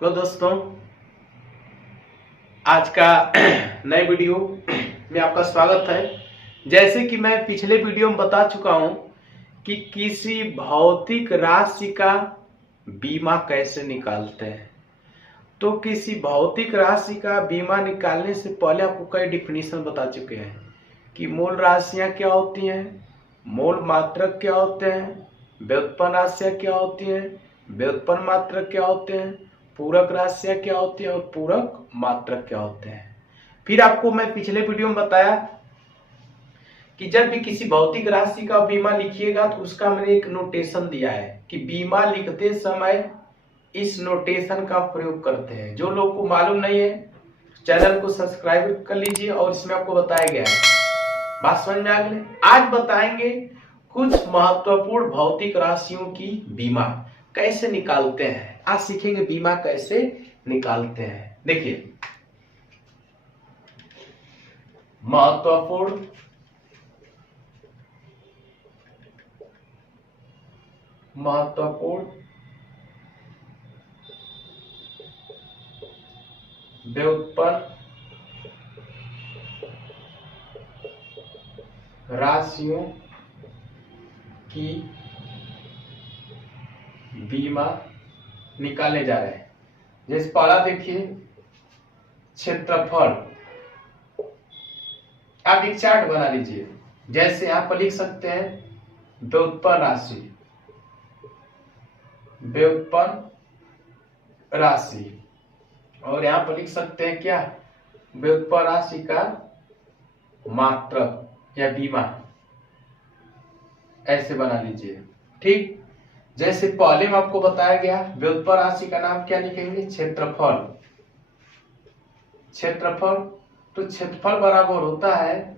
Hello दोस्तों, आज का नए वीडियो में आपका स्वागत है। जैसे कि मैं पिछले वीडियो में बता चुका हूं कि किसी भौतिक राशि का बीमा कैसे निकालते हैं। तो किसी भौतिक राशि का बीमा निकालने से पहले आपको कई डिफिनीशन बता चुके हैं कि मूल राशियां क्या होती हैं, मूल मात्रक क्या होते हैं, व्युत्पन्न राशियां क्या होती हैं, व्युत्पन्न मात्रक क्या होते हैं, पूरक राशियां क्या होती है और पूरक मात्रक क्या होते हैं। फिर आपको मैं पिछले वीडियो में बताया कि जब भी किसी भौतिक राशि का बीमा लिखिएगा तो उसका मैंने एक नोटेशन दिया है कि बीमा लिखते समय इस नोटेशन का प्रयोग करते हैं। जो लोग को मालूम नहीं है चैनल को सब्सक्राइब कर लीजिए और इसमें आपको बताया गया है। बात समझ में आ गई। आज बताएंगे कुछ महत्वपूर्ण भौतिक राशियों की बीमा कैसे निकालते हैं। आज सीखेंगे बीमा कैसे निकालते हैं। देखिए, महत्वपूर्ण व्युत्पन्न राशियों की बीमा निकालने जा रहे हैं। जैसे पहला देखिए, क्षेत्रफल। आप एक चार्ट बना लीजिए। जैसे यहां पर लिख सकते हैं व्युत्पन्न राशि और यहां पर लिख सकते हैं क्या, व्युत्पन्न राशि का मात्रक या बीमा। ऐसे बना लीजिए, ठीक। जैसे पहले में आपको बताया गया व्युत्पन्न राशि का नाम क्या लिखेंगे, क्षेत्रफल। तो क्षेत्रफल बराबर होता है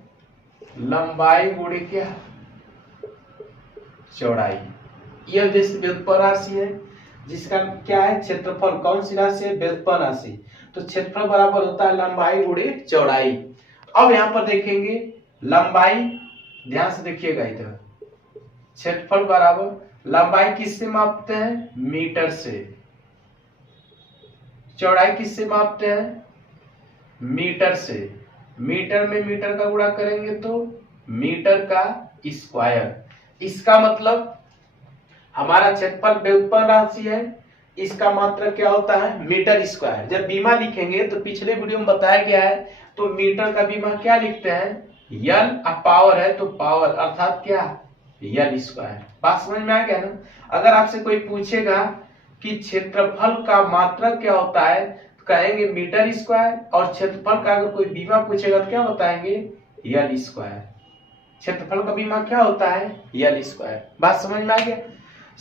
लंबाई गुणे क्या, चौड़ाई। यह जैसे व्युत्पन्न राशि है जिसका क्या है, क्षेत्रफल। कौन सी राशि है, व्युत्पन्न राशि। तो क्षेत्रफल बराबर होता है लंबाई गुणे चौड़ाई। अब यहां पर देखेंगे लंबाई, ध्यान से देखिएगा इधर। क्षेत्रफल बराबर लंबाई किससे मापते हैं, मीटर से। चौड़ाई किससे मापते हैं, मीटर से। मीटर में मीटर का गुणा करेंगे तो मीटर का स्क्वायर। इसका मतलब हमारा क्षेत्रफल व्युत्पन्न राशि है, इसका मात्रक क्या होता है, मीटर स्क्वायर। जब बीमा लिखेंगे तो पिछले वीडियो में बताया गया है, तो मीटर का बीमा क्या लिखते हैं, यल। पावर है तो पावर अर्थात क्या, यल स्क्वायर। बात समझ में आ गया ना। अगर आपसे कोई पूछेगा कि क्षेत्रफल का मात्रक क्या होता है तो कहेंगे मीटर स्क्वायर, और क्षेत्रफल का अगर कोई बीमा पूछेगा तो क्या बताएंगे, यल स्क्वायर। क्षेत्रफल का बीमा क्या होता है, यल स्क्वायर। बात समझ में आ गया।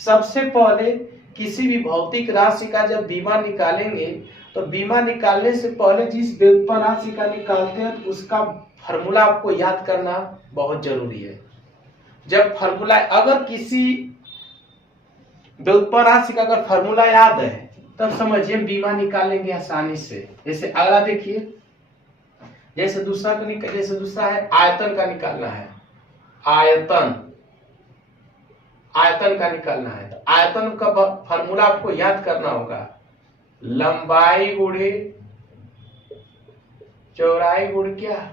सबसे पहले किसी भी भौतिक राशि का जब बीमा निकालेंगे तो बीमा निकालने से पहले जिस व्युत्पन्न राशि का निकालते हैं तो उसका फॉर्मूला आपको याद करना बहुत जरूरी है। जब फॉर्मूला, अगर किसी व्युत्पन्न राशि का अगर फॉर्मूला याद है तब समझिए बीमा निकालेंगे आसानी से। जैसे अगला देखिए, जैसे दूसरा है आयतन का निकालना है। आयतन का निकालना है तो आयतन का फॉर्मूला आपको याद करना होगा, लंबाई गुणे चौड़ाई गुणे क्या,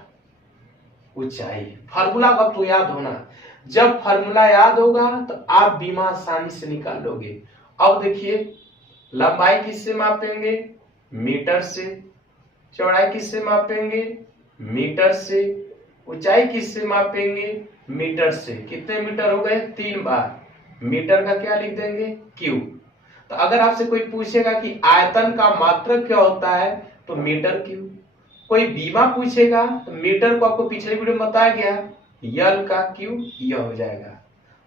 ऊंचाई। फार्मूला आपको याद होना। जब फार्मूला याद होगा तो आप बीमा आसानी से निकाल लोगे। अब देखिए, लंबाई किससे मापेंगे, मीटर से। चौड़ाई किससे मापेंगे, मीटर से। ऊंचाई किससे मापेंगे, मीटर से। कितने मीटर हो गए, 3 बार। मीटर का क्या लिख देंगे, क्यू। तो अगर आपसे कोई पूछेगा कि आयतन का मात्रक क्या होता है तो मीटर क्यू। कोई बीमा पूछेगा तो मीटर को आपको पिछले वीडियो में बताया गया, यल का क्यू यह हो जाएगा।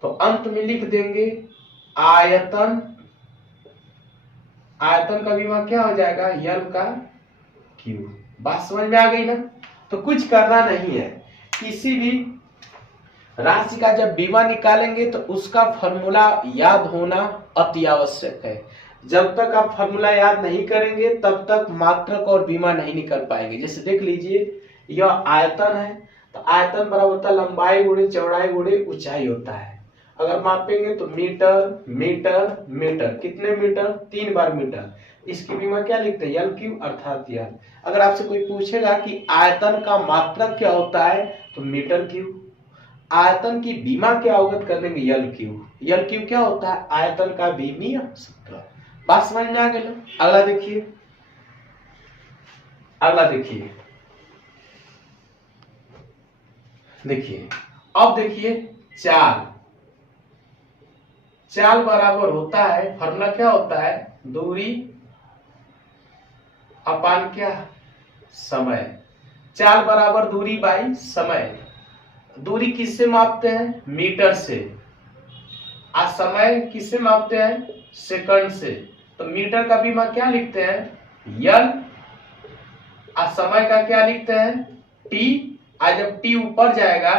तो अंत में लिख देंगे आयतन का बीमा क्या हो जाएगा, यल का क्यू। बात समझ में आ गई ना। तो कुछ करना नहीं है, किसी भी राशि का जब बीमा निकालेंगे तो उसका फॉर्मूला याद होना अति आवश्यक है। जब तक आप फॉर्मूला याद नहीं करेंगे तब तक मात्रक और बीमा नहीं निकल पाएंगे। जैसे देख लीजिए, यह आयतन है तो आयतन बराबर होता है लंबाई गुणे चौड़ाई गुणे ऊंचाई होता है। अगर मापेंगे तो मीटर मीटर मीटर। कितने मीटर, 3 बार मीटर। इसकी बीमा क्या लिखते हैं, यल क्यूब अर्थात यल। अगर आपसे कोई पूछेगा कि आयतन का मात्रक क्या होता है तो मीटर क्यूब। आयतन की बीमा क्या अवगत कर देंगे, यल क्यूब। यल क्यूब क्या होता है, आयतन का बीमीय सूत्र। बात समझ में आ गई ना। अगला देखिए, अगला देखिए, देखिए अब देखिए चाल। चाल बराबर होता है, फॉर्मूला क्या होता है, दूरी अपान क्या, समय। चाल बराबर दूरी बाई समय। दूरी किससे मापते हैं, मीटर से। आज समय किससे मापते हैं, सेकंड से। तो मीटर का बीमा क्या लिखते हैं, यल। आज समय का क्या लिखते हैं, टी। आज जब टी ऊपर जाएगा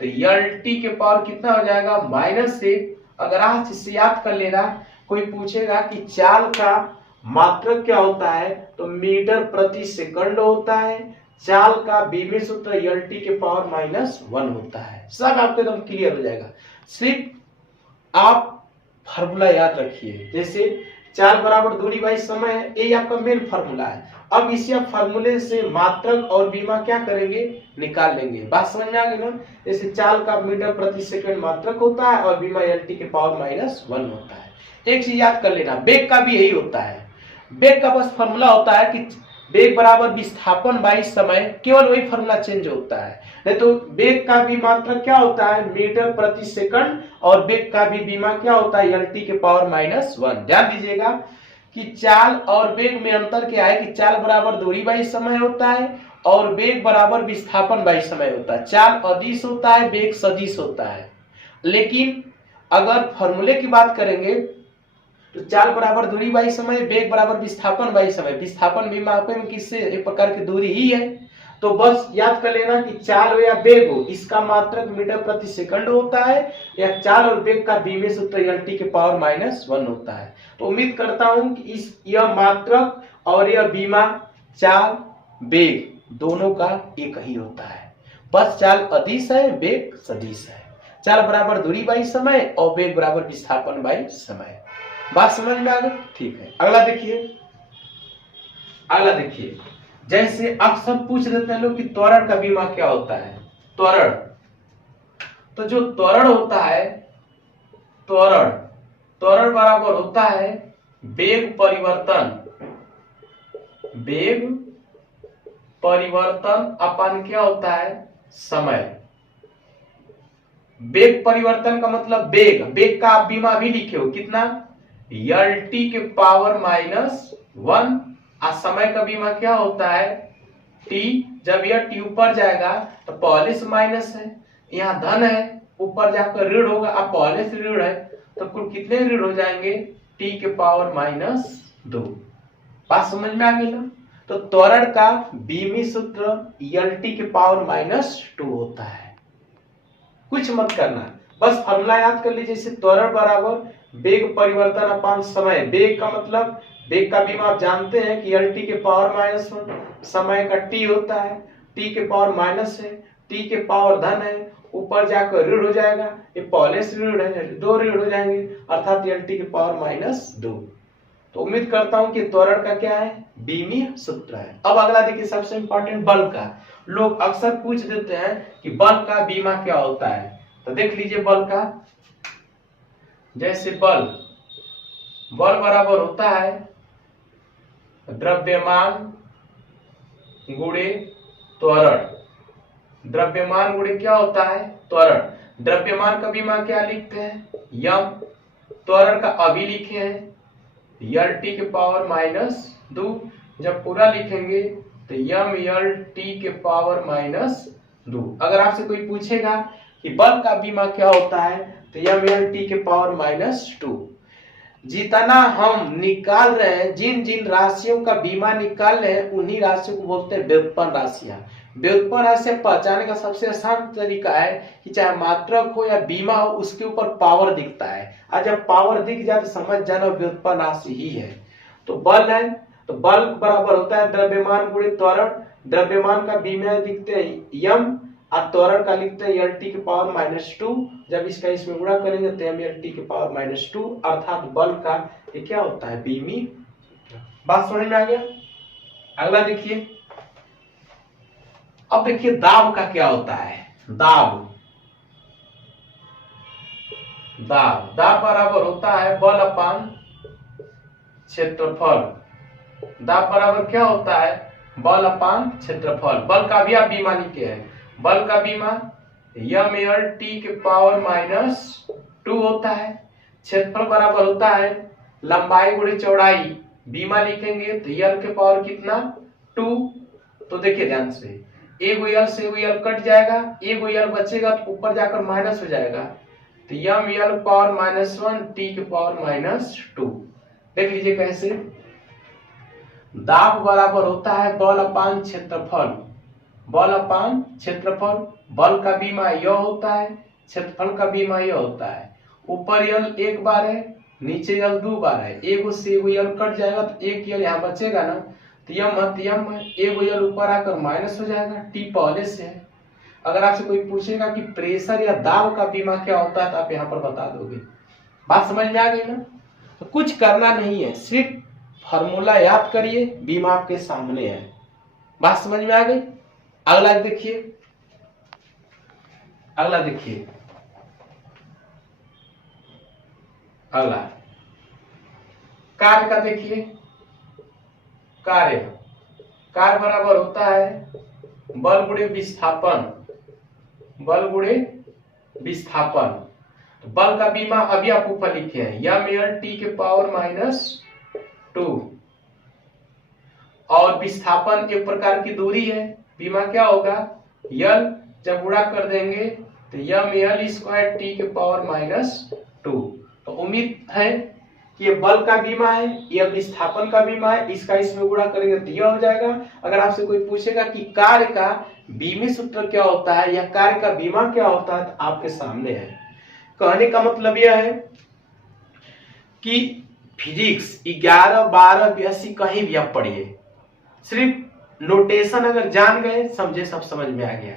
तो यल टी के पावर कितना हो जाएगा, -1। अगर आज इससे याद कर लेना, कोई पूछेगा कि चाल का मात्रक क्या होता है तो मीटर प्रति सेकंड होता है। चाल का बीमीय सूत्र यल टी के पावर -1 होता है। सब आपको एकदम क्लियर हो जाएगा। सिर्फ आप फार्मूला याद रखिए, जैसे चाल बराबर दूरी बाई समय है, ये आपका मेन फार्मूला है। अब इसी फार्मूले से मात्रक और बीमा क्या करेंगे, निकाल लेंगे। बात समझ में आ गई ना। जैसे चाल का मीटर प्रति सेकंड मात्रक होता है और बीमा यल टी के पावर -1 होता है। एक चीज याद कर लेना, वेग का भी यही होता है। वेग का बस फॉर्मूला होता है कि वेग बराबर विस्थापन बाई समय, केवल वही फॉर्मूला चेंज होता है। नहीं तो वेग का भी मात्रक क्या होता है, मीटर प्रति सेकंड, और वेग का भी बीमा क्या होता है, यल टी के पावर -1। ध्यान दीजिएगा कि चाल और वेग में अंतर क्या है कि चाल बराबर दूरी बाई समय होता है और वेग बराबर विस्थापन बाई समय होता है। चाल अदिश होता है, वेग सदिश होता है। लेकिन अगर फॉर्मूले की बात करेंगे तो चाल बराबर दूरी बाई समय, वेग बराबर विस्थापन बाई समय। विस्थापन भी मापे में किससे, एक प्रकार की दूरी ही है। तो बस याद कर लेना कि चाल हो या वेग हो, इसका मात्रक मीटर प्रति सेकंड होता है, या चाल और वेग का बीमीय सूत्र यल टी के पावर -1 होता है। तो उम्मीद करता हूं कि यह मात्रक और यह बीमा चाल वेग दोनों का एक ही होता है। बस चाल अदिश है, वेग सदिश है। चाल बराबर दूरी बाई समय और वेग बराबर विस्थापन बाई समय। बात समझ में आ गई, ठीक है। अगला देखिए, अगला देखिए, जैसे अक्सर पूछ देते हैं लोग कि त्वरण का बीमा क्या होता है। त्वरण, तो जो त्वरण होता है, त्वरण त्वरण बराबर होता है वेग परिवर्तन, वेग परिवर्तन अपन क्या होता है, समय। वेग परिवर्तन का मतलब वेग, वेग का आप बीमा भी लिखे हो कितना, यल टी के पावर -1। आज समय का बीमा क्या होता है, टी। जब यह टी ऊपर जाएगा तो पहले से माइनस है, यहाँ धन है, ऊपर जाकर ऋण होगा। अब पहले से ऋण है तो कुल कितने ऋण हो जाएंगे, टी के पावर -2। बात समझ में आ गई ना। तो त्वरण का बीमीय सूत्र यल टी के पावर -2 होता है। कुछ मत करना, बस फॉर्मूला याद कर लीजिए। जैसे त्वरण बराबर वेग परिवर्तन अपान समय। वेग का मतलब, वेग का बीमा आप जानते हैं कि यल टी के पावर -1, समय का टी होता है, टी के पावर माइनस है, टी के पावर धन है, ऊपर जाकर ऋण हो जाएगा। ये पहले से ऋण है, 2 ऋण हो जाएंगे, अर्थात यल टी के पावर -2। तो उम्मीद करता हूं कि त्वरण का क्या है, बीमीय सूत्र है। अब अगला देखिए, सबसे इंपॉर्टेंट बल का। लोग अक्सर पूछ देते हैं कि बल का बीमा क्या होता है। तो देख लीजिए बल का, जैसे बल बराबर होता है द्रव्यमान गुणे त्वरण। द्रव्यमान गुणे क्या होता है, त्वरण। द्रव्यमान का बीमा क्या लिखते हैं, यम। त्वरण का अभी लिखे हैं यल टी के पावर -2। जब पूरा लिखेंगे तो यम यल टी के पावर -2। अगर आपसे कोई पूछेगा कि बल का बीमा क्या होता है तो यम यल टी के पावर -2। जितना हम निकाल रहे हैं, जिन जिन राशियों का बीमा निकाल रहे हैं, उन्हीं राशियों को बोलते हैं व्युत्पन्न राशियां। व्युत्पन्न राशि पहचानने का सबसे आसान तरीका है कि चाहे मात्रक हो या बीमा हो, उसके ऊपर पावर दिखता है। और जब पावर दिख जाए तो समझ जाना व्युत्पन्न राशि ही है। तो बल है, तो बल बराबर होता है द्रव्यमान गुणे त्वरण। द्रव्यमान का बीमा दिखते हैं यम, और त्वरण का लिखते हैं यल टी के पावर -2। जब इसका इसमें गुणा करेंगे तो यम यल टी के पावर -2, अर्थात बल का ये क्या होता है, बीमीय। बात समझ में आ गया। अगला देखिए, अब देखिए दाब का क्या होता है। दाब दाब दाब बराबर होता है बल अपान क्षेत्रफल। दाब बराबर क्या होता है, बल अपान क्षेत्रफल। बल का भी आप बीमा लिखे हैं, बल का बीमा ml t के पावर -2 होता है। क्षेत्रफल बराबर होता है लंबाई गुणे चौड़ाई, बीमा लिखेंगे तो यल के पावर कितना 2। तो देखिए ध्यान से, एगो यल से एगो यल कट जाएगा, एगो यल बचेगा तो ऊपर जाकर माइनस हो जाएगा, तो ml पावर -1 t के पावर -2। देख लीजिए कैसे, दाब बराबर होता है बल अपान क्षेत्रफल। बल अपान क्षेत्रफल, बल का बीमा यह होता है, क्षेत्रफल का बीमा यह होता है। ऊपर यल एक बार है, नीचे यल 2 बार है, एगो से एगो यल कट जाएगा तो एक यल यहाँ बचेगा ना, तो यम एगो यल ऊपर आकर माइनस हो जाएगा, टी पहले से है। अगर आपसे कोई पूछेगा कि प्रेशर या दाब का बीमा क्या होता है तो आप यहाँ पर बता दोगे। बात समझ में आ गई ना। तो कुछ करना नहीं है, सिर्फ फॉर्मूला याद करिए, बीमा आपके सामने है। बात समझ में आ गई। अगला देखिए, अगला देखिए, अगला कार्य का देखिए। कार्य कार्य बराबर होता है बल गुणे विस्थापन। बल गुणे विस्थापन, तो बल का बीमा अभी आप ऊपर लिखे हैं ml t के पावर -2, और विस्थापन एक प्रकार की दूरी है, बीमा क्या होगा यल, जब गुणा कर देंगे तो ml² t के पावर -2। तो उम्मीद है कि ये बल का बीमा है, यह विस्थापन का बीमा है, इसका इसमें गुणा करेंगे तो यह हो जाएगा। अगर आपसे कोई पूछेगा कि कार्य का बीमी सूत्र क्या होता है या कार्य का बीमा क्या होता है तो आपके सामने है। कहने का मतलब यह है कि फिजिक्स 11, 12, 82 कहीं भी आप पढ़िए, सिर्फ नोटेशन अगर जान गए समझे, सब समझ में आ गया।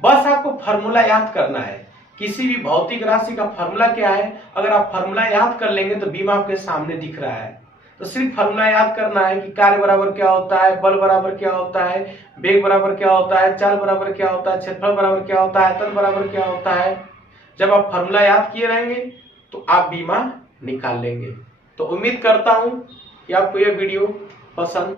बस आपको फॉर्मूला याद करना है। किसी भी भौतिक राशि का फॉर्मूला क्या है, अगर आप फॉर्मूला याद कर लेंगे तो बीमा आपके सामने दिख रहा है। तो सिर्फ फॉर्मूला याद करना है कि कार्य बराबर क्या होता है, बल बराबर क्या होता है, वेग बराबर क्या होता है, चाल बराबर क्या होता है, क्षेत्रफल बराबर क्या होता है, तल बराबर क्या होता है। जब आप फॉर्मूला याद किए रहेंगे तो आप बीमा निकाल लेंगे। तो उम्मीद करता हूं कि आपको यह वीडियो पसंद